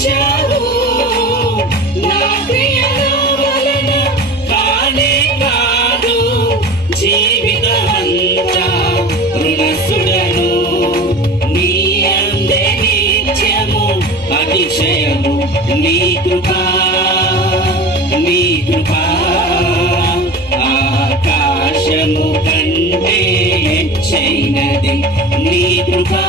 మార్చావు నా క్రియల వలన కానే కాదు జీవితమంతా రుణసుడను నీ అందే నిత్యము అతిశయము నీ కృపా ఆకాశము కంటే హెచ్చైనది నీ కృపా